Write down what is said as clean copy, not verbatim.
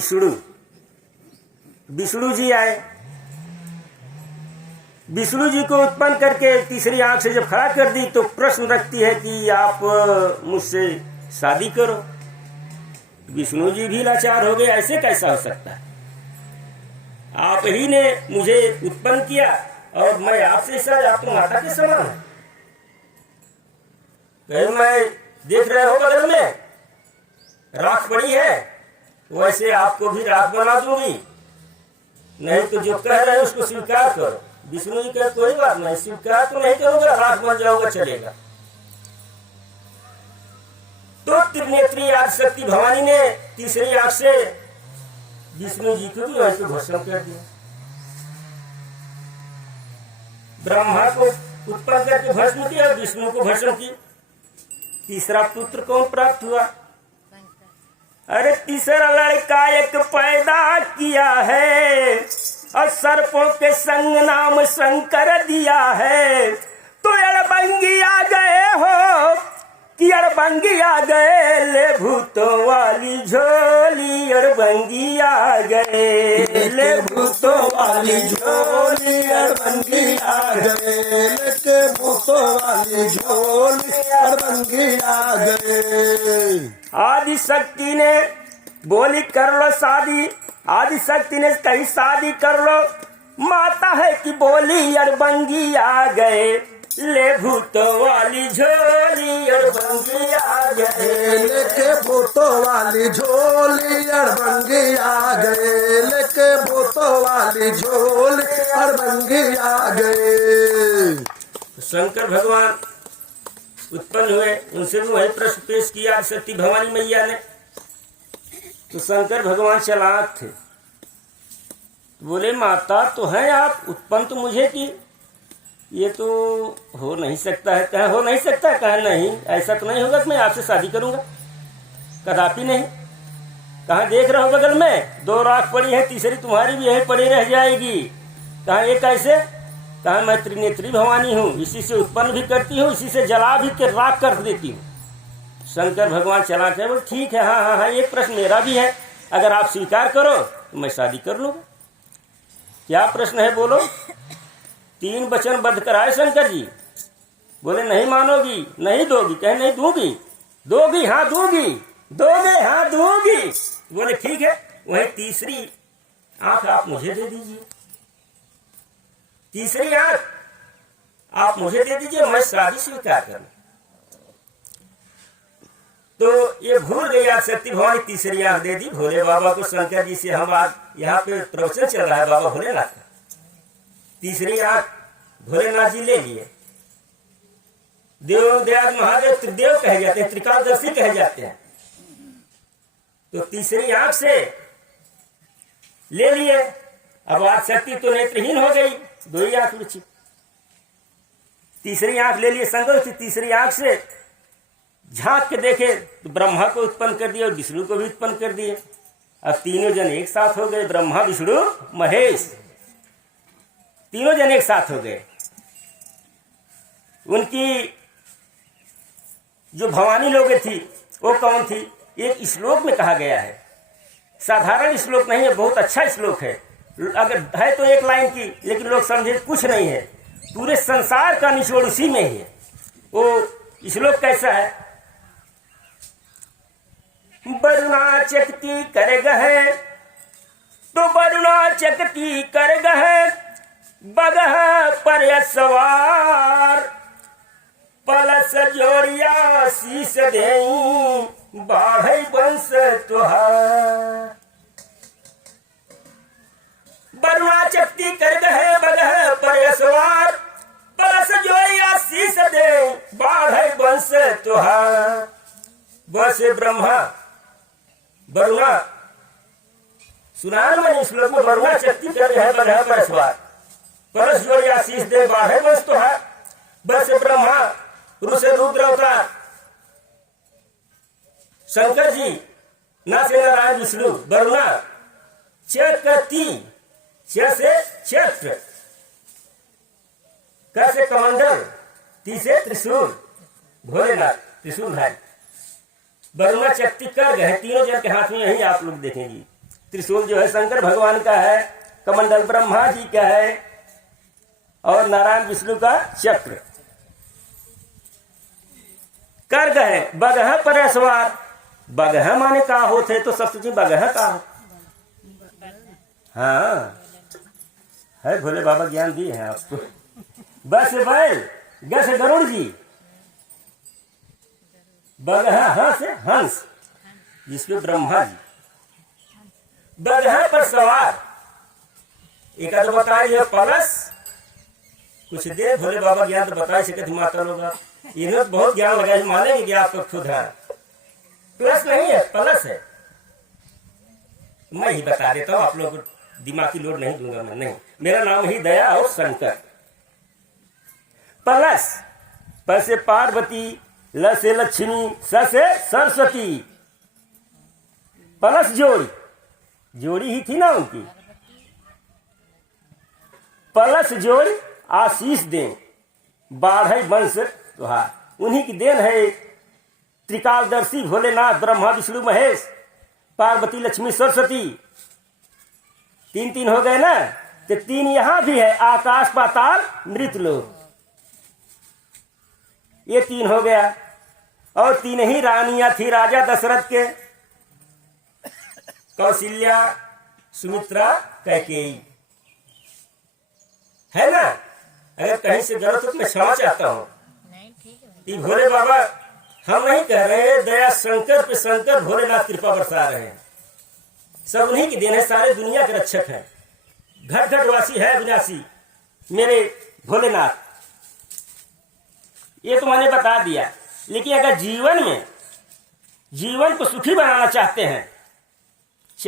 विष्णु। विष्णु जी आए, विष्णु जी को उत्पन्न करके तीसरी आंख से जब खड़ा कर दी तो प्रश्न रखती है कि आप मुझसे शादी करो। विष्णु जी भी लाचार हो गए, ऐसे कैसा हो सकता है, आप ही ने मुझे उत्पन्न किया और मैं आपसे ऐसा, आप तो माता के समान है। कहीं मैं देख रहे हो बगल में राख पड़ी है, वैसे आपको भी राख बना दूंगी, नहीं तो जो कह रहे हैं उसको स्वीकार करो। विष्णु जी कहे कोई बात नहीं, स्वीकार तो नहीं करूंगा, राख बन जाऊंगा, चलेगा। तो त्रिनेत्री आदिशक्ति भवानी ने तीसरी आंख से विष्णु जी को भी वैसे भस्म कर दिया। ब्रह्मा को उत्पन्न करके भस्म किया, विष्णु को भस्म किया। तीसरा पुत्र कौन प्राप्त हुआ? अरे तीसरा लड़का एक पैदा किया है और सर्पों के संग नाम शंकर दिया है। तो अड़बंगी आ गए हो कि अड़बंगी आ गए, ले भूतों वाली झोली अड़बंगी आ गए, ले भूतों वाली झोली अड़बंगी आ गए, लेके भूतों वाली झोली अड़बंगी आ गए। आदि शक्ति ने बोली कर लो शादी, आदि शक्ति ने कही शादी कर लो, माता है कि बोली अड़बंगी आ गए, ले भूतों वाली झोली अड़बंगी आ गए, लेके भूतों वाली झोली अड़बंगी आ गए, लेके भूतों वाली झोली अड़बंगी आ गए। शंकर भगवान उत्पन्न हुए, उनसे भी वही प्रश्न पेश किया सती भवानी मैया ने। तो शंकर भगवान चालाक थे, बोले माता तो है आप, उत्पन्न तो मुझे की, ये तो हो नहीं सकता है। कहा हो नहीं सकता, कहा नहीं, ऐसा तो नहीं होगा कि मैं आपसे शादी करूंगा, कदापि नहीं। कहा देख रहे हो बगल में दो राख पड़ी है, तीसरी तुम्हारी भी यही पड़ी रह जाएगी। कहा ये कैसे? कहा मैं त्रिनेत्री भवानी हूँ, इसी से उत्पन्न भी करती हूँ, इसी से जला भी कर राख कर देती हूँ। शंकर भगवान चला के बोले ठीक है, हाँ हाँ हाँ, एक प्रश्न मेरा भी है, अगर आप स्वीकार करो तो मैं शादी कर लूंगा। क्या प्रश्न है बोलो? 3 वचन बद्ध कराए शंकर जी। बोले नहीं मानोगी, नहीं दोगी, कहे नहीं दूंगी, दोगी हाँ दूंगी, दोगे हाँ दूंगी। बोले ठीक है, वही तीसरी आंख आप मुझे दे दीजिए, तीसरी आंख आप मुझे दे दीजिए, मैं शादी स्वीकार करूं। तो ये भूल गया सती भवानी, तीसरी आंख दे दी भोले बाबा को। शंकर जी से हम आज यहाँ पे प्रवचन चल रहा है बाबा भोलेनाथ का। तीसरी आंख भोलेनाथ जी ले लिए। देव दयाल महादेव त्रिदेव कहे जाते हैं, त्रिकालदर्शी कहे जाते हैं। तो तीसरी आंख से ले लिए। अब आज शक्ति तो नेत्रहीन हो गई, 2 ही आंख बची। तीसरी आंख ले लिए शंकर, तीसरी आंख से झांक के देखे तो ब्रह्मा को उत्पन्न कर दिया और विष्णु को भी उत्पन्न कर दिए। अब तीनों जन एक साथ हो गए, ब्रह्मा विष्णु महेश, तीनों जन एक साथ हो गए। उनकी जो भवानी लोग थी वो कौन थी? एक श्लोक में कहा गया है, साधारण श्लोक नहीं है, बहुत अच्छा श्लोक है। अगर है तो 1 लाइन की, लेकिन लोग समझे कुछ नहीं है, पूरे संसार का निचोड़ उसी में ही है। वो श्लोक कैसा है? वरुणा चकती कर गहे, तो वरुणा चकती कर गहे, बगह पर सवार, पलस जोड़िया शीस देई, बाढ़ई वंश तुहार। वरुणा चकती कर गहे, बगह पर सवार, पलस जोड़िया शीस देई, बाढ़ई वंश तुहार। बस ब्रह्मा वरुणा सुना मैंने श्लोक में, वरुणा चकती कर गहे, बगह पर सवार, परस जोड़िया शीश दे, बाढ़े वंश तुहार। बस ब्रह्मा रुष रुद्र अवतार शंकर जी, ना से नारायण विष्णु, वरुणा चकती, च से चक्र, क से कमंडल, ती से त्रिशूल, भोलेनाथ त्रिशूल भाई। वरुणा चकती कर गए, तीनों जन के हाथ में, यही आप लोग देखेंगे त्रिशूल जो है शंकर भगवान का है, कमंडल ब्रह्मा जी का है, और नारायण विष्णु का चक्र। कर्ग है बगह पर सवार। बगह माने का होते तो सब सोचिए बगह का हो। हाँ है, भोले बाबा ज्ञान दिए हैं आपको। बस बैल, ग से गरुड़ जी, बगह हाँ से हंस जिसमें ब्रह्मा जी। बगह पर सवार एक तो बताइए पलस। कुछ देर भोले बाबा ज्ञान तो बता ही सके माता लोग, इन्होंने बहुत ज्ञान लगाया, मानेंगे कि आपको खुद है। प्लस नहीं है, प्लस है। मैं ही बता देता हूँ, आप लोग को दिमागी लोड नहीं दूंगा मैं, नहीं। मेरा नाम ही दया और शंकर। प्लस प से पार्वती, ल से लक्ष्मी, स से सरस्वती। प्लस जोड़ी, जोड़ी ही थी ना उनकी। प्लस जोड़ी आशीष दें, बाढ़ वंश तुहार। उन्हीं की देन है त्रिकालदर्शी भोलेनाथ, ब्रह्मा विष्णु महेश, पार्वती लक्ष्मी सरस्वती। तीन तीन हो गए ना, तो तीन यहां भी है, आकाश पाताल मृतलोक, ये तीन हो गया। और तीन ही रानियां थी राजा दशरथ के, कौशल्या, सुमित्रा, कैकेयी, है ना। अगर कहीं से गलत हो तो मैं क्षमा चाहता हूँ। ये भोले बाबा हम नहीं कह रहे, दया शंकर पे शंकर भोलेनाथ कृपा बरसा रहे हैं। सब उन्हीं की देन है, सारे दुनिया के रक्षक हैं। घट घट वासी है विनाशी मेरे भोलेनाथ। ये तो मैंने बता दिया। लेकिन अगर जीवन में जीवन को सुखी बनाना चाहते हैं